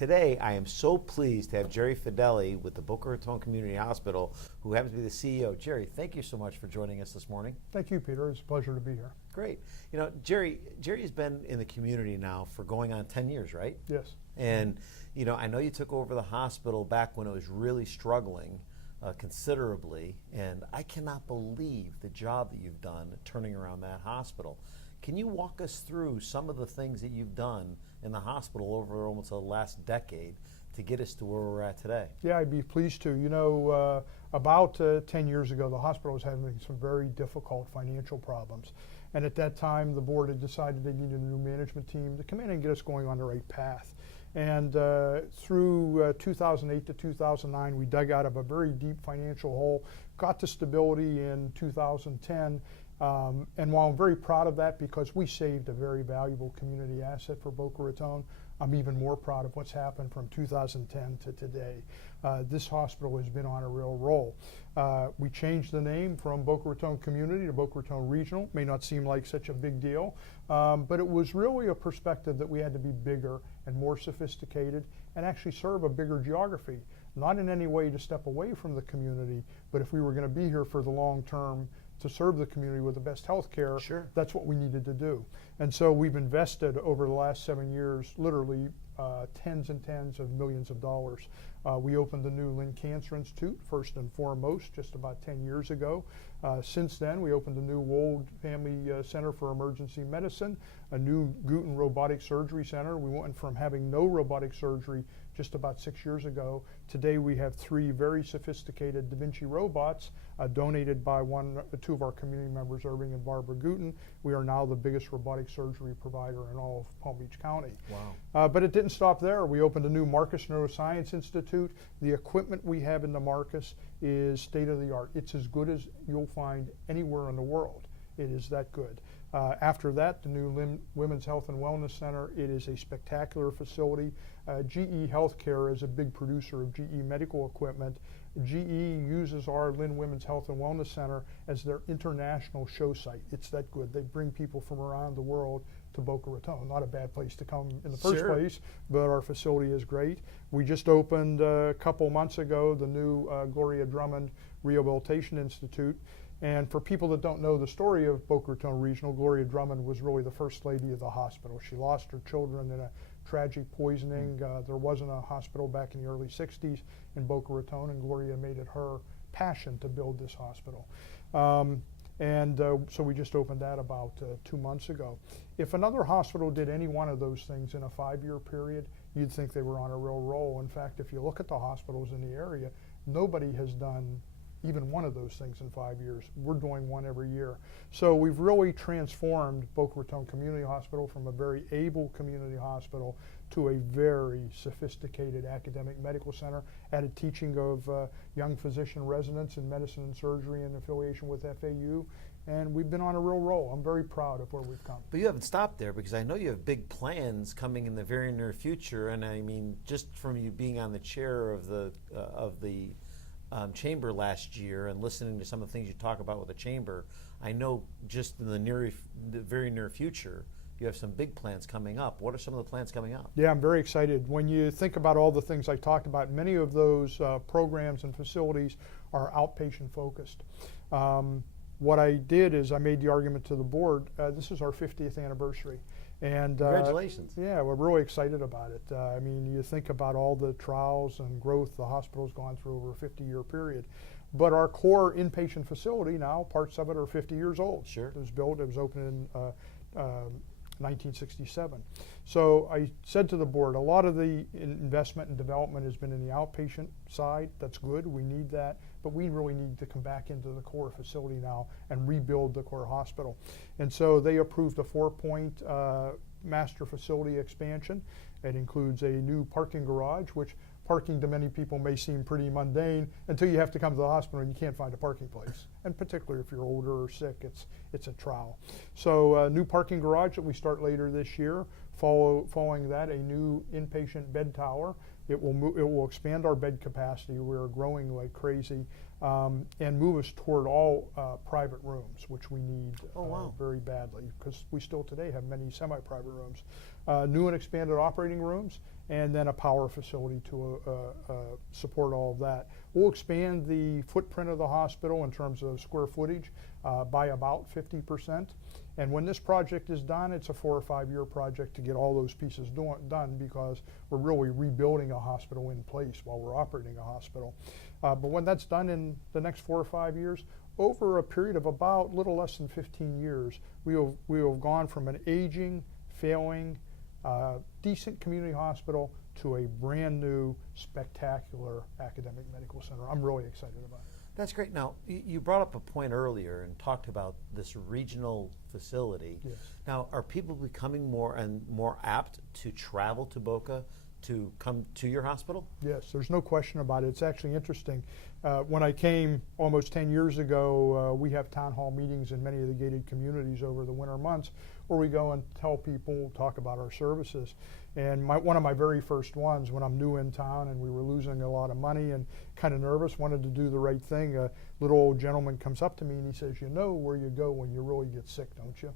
today I am so pleased to have Jerry Fedele with the Boca Raton Community Hospital, who happens to be the CEO. Jerry, thank you so much for joining us this morning. Thank you, Peter. It's a pleasure to be here. Great. You know, Jerry has been in the community now for going on 10 years, right? Yes. And, you know, I know you took over the hospital back when it was really struggling considerably, and I cannot believe the job that you've done turning around that hospital. Can you walk us through some of the things that you've done in the hospital over almost the last decade to get us to where we're at today? Yeah, I'd be pleased to. You know, about 10 years ago, the hospital was having some very difficult financial problems. And at that time, the board had decided they needed a new management team to come in and get us going on the right path. And through 2008 to 2009, we dug out of a very deep financial hole, got to stability in 2010. And while I'm very proud of that because we saved a very valuable community asset for Boca Raton, I'm even more proud of what's happened from 2010 to today. This hospital has been on a real roll. We changed the name from Boca Raton Community to Boca Raton Regional. May not seem like such a big deal, but it was really a perspective that we had to be bigger and more sophisticated and actually serve a bigger geography. Not in any way to step away from the community, but if we were going to be here for the long term, to serve the community with the best health care, sure, that's what we needed to do. And so we've invested over the last 7 years, literally tens and tens of millions of dollars. We opened the new Lynn Cancer Institute, first and foremost, just about 10 years ago. Since then, we opened a new Wold Family Center for Emergency Medicine, a new Guten Robotic Surgery Center. We went from having no robotic surgery just about 6 years ago. Today we have 3 very sophisticated Da Vinci robots donated by two of our community members, Irving and Barbara Guten. We are now the biggest robotic surgery provider in all of Palm Beach County. Wow. But it didn't stop there. We opened a new Marcus Neuroscience Institute. The equipment we have in the Marcus is state of the art. It's as good as you'll find anywhere in the world. It is that good. After that, the new Women's Health and Wellness Center, it is a spectacular facility. GE Healthcare is a big producer of GE medical equipment. GE uses our Lynn Women's Health and Wellness Center as their international show site. It's that good. They bring people from around the world to Boca Raton. Not a bad place to come in the first place, but our facility is great. We just opened a couple months ago the new Gloria Drummond Rehabilitation Institute. And for people that don't know the story of Boca Raton Regional, Gloria Drummond was really the first lady of the hospital. She lost her children in a tragic poisoning. There wasn't a hospital back in the early 60s in Boca Raton, and Gloria made it her passion to build this hospital. So we just opened that about 2 months ago. If another hospital did any one of those things in a 5-year period, you'd think they were on a real roll. In fact, if you look at the hospitals in the area, nobody has done even one of those things in 5 years. We're doing one every year. So we've really transformed Boca Raton Community Hospital from a very able community hospital to a very sophisticated academic medical center, added teaching of young physician residents in medicine and surgery in affiliation with FAU, and we've been on a real roll. I'm very proud of where we've come. But you haven't stopped there, because I know you have big plans coming in the very near future, and I mean, just from you being on the chair of the chamber last year and listening to some of the things you talk about with the chamber, I know just in the very near future, you have some big plans coming up. What are some of the plans coming up? Yeah, I'm very excited. When you think about all the things I talked about, many of those programs and facilities are outpatient focused. What I did is I made the argument to the board, this is our 50th anniversary. And congratulations. Yeah, we're really excited about it. I mean, you think about all the trials and growth the hospital's gone through over a 50-year period. But our core inpatient facility now, parts of it are 50 years old. Sure. It was opened in 1967. So I said to the board, a lot of the investment and development has been in the outpatient side. That's good, we need that, but we really need to come back into the core facility now and rebuild the core hospital. And so they approved a 4-point master facility expansion. It includes a new parking garage, which parking to many people may seem pretty mundane until you have to come to the hospital and you can't find a parking place. And particularly if you're older or sick, it's a trial. So a new parking garage that we start later this year. Following that, a new inpatient bed tower. It will expand our bed capacity. We're growing like crazy, and move us toward all private rooms, which we need very badly, because we still today have many semi-private rooms. new and expanded operating rooms, and then a power facility to support all of that. We'll expand the footprint of the hospital in terms of square footage by about 50%. And when this project is done, it's a 4 or 5 year project to get all those pieces done, because we're really rebuilding a hospital in place while we're operating a hospital. But when that's done in the next 4 or 5 years, over a period of about little less than 15 years, we have gone from an aging, failing, decent community hospital to a brand new, spectacular academic medical center. I'm really excited about it. That's great. Now, you brought up a point earlier and talked about this regional facility. Yes. Now, are people becoming more and more apt to travel to Boca to come to your hospital? Yes, there's no question about it. It's actually interesting. When I came almost 10 years ago, we have town hall meetings in many of the gated communities over the winter months, where we go and tell people, talk about our services. And one of my very first ones, when I'm new in town and we were losing a lot of money and kind of nervous, wanted to do the right thing, a little old gentleman comes up to me and he says, "You know where you go when you really get sick, don't you?"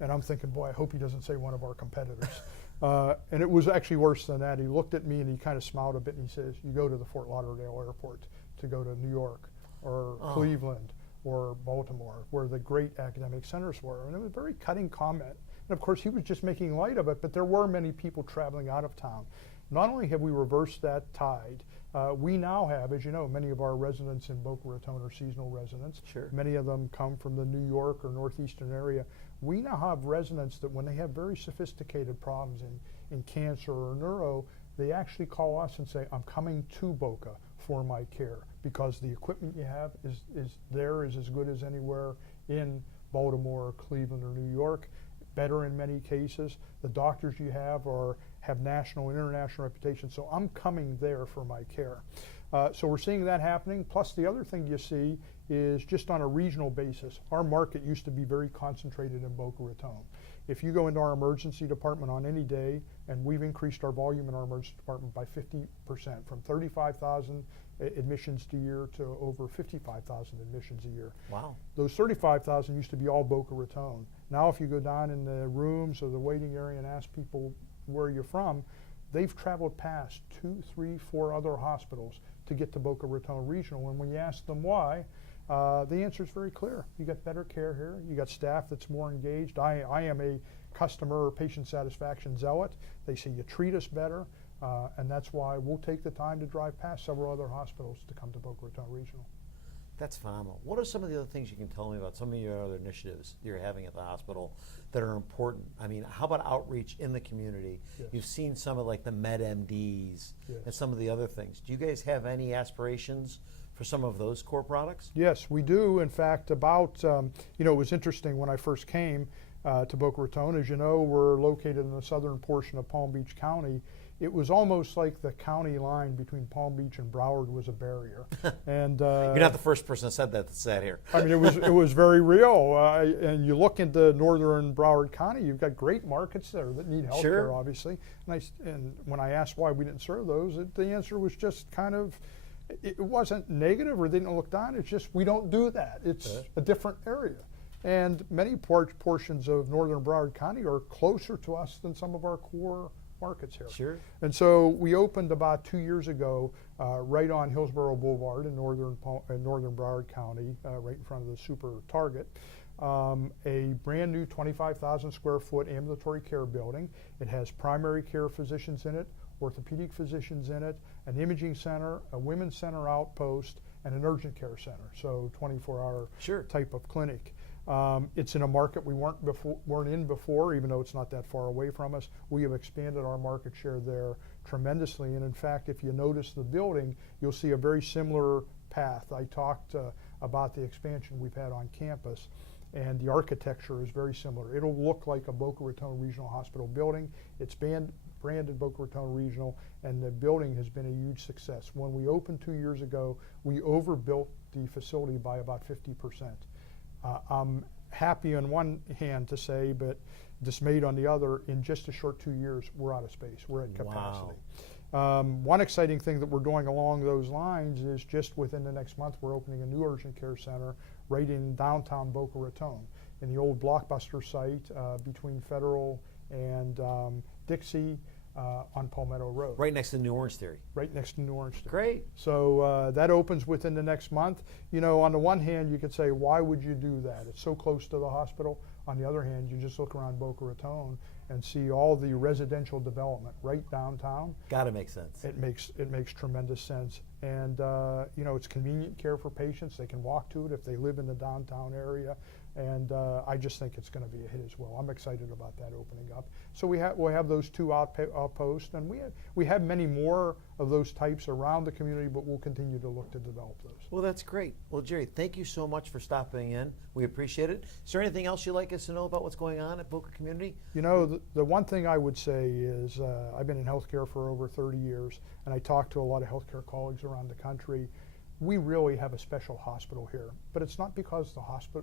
And I'm thinking, boy, I hope he doesn't say one of our competitors. And it was actually worse than that. He looked at me and he kind of smiled a bit and he says, "You go to the Fort Lauderdale airport to go to New York or Cleveland or Baltimore, where the great academic centers were." And it was a very cutting comment. And of course, he was just making light of it, but there were many people traveling out of town. Not only have we reversed that tide, we now have, as you know, many of our residents in Boca Raton are seasonal residents. Sure. Many of them come from the New York or northeastern area. We now have residents that when they have very sophisticated problems in cancer or neuro, they actually call us and say, "I'm coming to Boca for my care," because the equipment you have is as good as anywhere in Baltimore, or Cleveland, or New York. Better in many cases. The doctors you have have national and international reputation, so I'm coming there for my care. So we're seeing that happening. Plus, the other thing you see is just on a regional basis. Our market used to be very concentrated in Boca Raton. If you go into our emergency department on any day, and we've increased our volume in our emergency department by 50%, from 35,000 admissions a year to over 55,000 admissions a year. Wow. Those 35,000 used to be all Boca Raton. Now if you go down in the rooms or the waiting area and ask people where you're from, they've traveled past 2, 3, 4 other hospitals to get to Boca Raton Regional. And when you ask them why, the answer is very clear. You got better care here. You got staff that's more engaged. I am a customer or patient satisfaction zealot. They say you treat us better, and that's why we'll take the time to drive past several other hospitals to come to Boca Raton Regional. That's phenomenal. What are some of the other things you can tell me about some of your other initiatives you're having at the hospital that are important? I mean, how about outreach in the community? Yes. You've seen some of like the MedMDs and some of the other things. Do you guys have any aspirations for some of those core products? Yes, we do. In fact, it was interesting when I first came to Boca Raton. As you know, we're located in the southern portion of Palm Beach County. It was almost like the county line between Palm Beach and Broward was a barrier. And you're not the first person that said that that's sat here. I mean, it was very real. And you look into northern Broward County, you've got great markets there that need health care, obviously. And when I asked why we didn't serve those, the answer was just kind of, it wasn't negative or they didn't look down. It's just we don't do that. It's a different area. And many portions of northern Broward County are closer to us than some of our core markets here. Sure. And so we opened about 2 years ago right on Hillsborough Boulevard in northern Broward County, right in front of the Super Target, a brand new 25,000 square foot ambulatory care building. It has primary care physicians in it, orthopedic physicians in it, an imaging center, a women's center outpost, and an urgent care center, so 24-hour type of clinic. It's in a market we weren't in before, even though it's not that far away from us. We have expanded our market share there tremendously, and in fact, if you notice the building, you'll see a very similar path. I talked about the expansion we've had on campus, and the architecture is very similar. It'll look like a Boca Raton Regional Hospital building. It's branded Boca Raton Regional, and the building has been a huge success. When we opened 2 years ago, we overbuilt the facility by about 50%. I'm happy on one hand to say, but dismayed on the other. In just a short 2 years, we're out of space. We're at capacity. Wow. One exciting thing that we're doing along those lines is just within the next month, we're opening a new urgent care center right in downtown Boca Raton, in the old Blockbuster site between Federal and Dixie on Palmetto Road. Right next to New Orange Theory. Right next to New Orange Theory. Great. So that opens within the next month. You know, on the one hand, you could say, why would you do that? It's so close to the hospital. On the other hand, you just look around Boca Raton and see all the residential development right downtown. Got to make sense. It makes tremendous sense. And you know, it's convenient care for patients. They can walk to it if they live in the downtown area. And I just think it's going to be a hit as well. I'm excited about that opening up. So we'll have those two outposts, and we have many more of those types around the community, but we'll continue to look to develop those. Well, that's great. Well, Jerry, thank you so much for stopping in. We appreciate it. Is there anything else you'd like us to know about what's going on at Boca Community? You know, the one thing I would say is I've been in healthcare for over 30 years, and I talk to a lot of healthcare colleagues around the country. We really have a special hospital here, but it's not because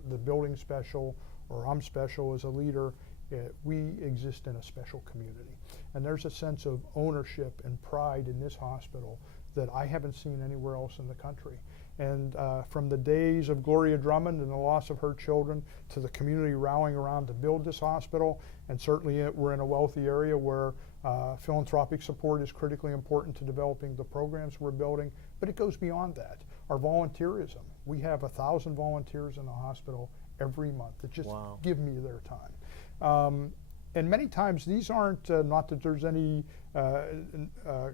the building's special or I'm special as a leader. We exist in a special community, and there's a sense of ownership and pride in this hospital that I haven't seen anywhere else in the country. And from the days of Gloria Drummond and the loss of her children to the community rallying around to build this hospital, and certainly we're in a wealthy area where philanthropic support is critically important to developing the programs we're building, but it goes beyond that. Our volunteerism, we have 1,000 volunteers in the hospital every month that just give me their time. And many times these aren't, not that there's any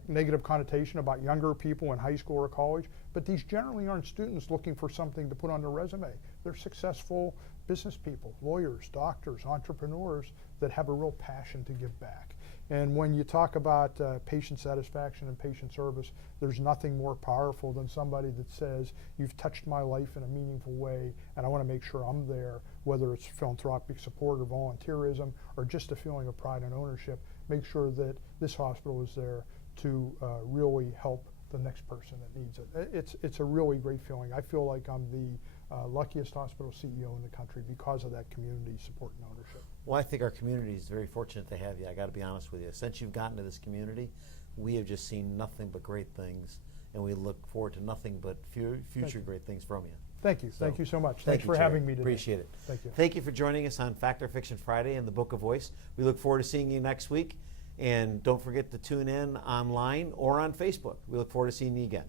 negative connotation about younger people in high school or college, but these generally aren't students looking for something to put on their resume. They're successful business people, lawyers, doctors, entrepreneurs that have a real passion to give back. And when you talk about patient satisfaction and patient service, there's nothing more powerful than somebody that says, you've touched my life in a meaningful way, and I want to make sure I'm there, whether it's philanthropic support or volunteerism or just a feeling of pride and ownership. Make sure that this hospital is there to really help the next person that needs it. It's a really great feeling. I feel like I'm the luckiest hospital CEO in the country because of that community support and ownership. Well, I think our community is very fortunate to have you. I got to be honest with you. Since you've gotten to this community, we have just seen nothing but great things, and we look forward to nothing but future great things from you. Thank you. Thank you so much. Thanks for having me today. Appreciate it. Thank you. Thank you for joining us on Fact or Fiction Friday and the Book of Voice. We look forward to seeing you next week. And don't forget to tune in online or on Facebook. We look forward to seeing you again.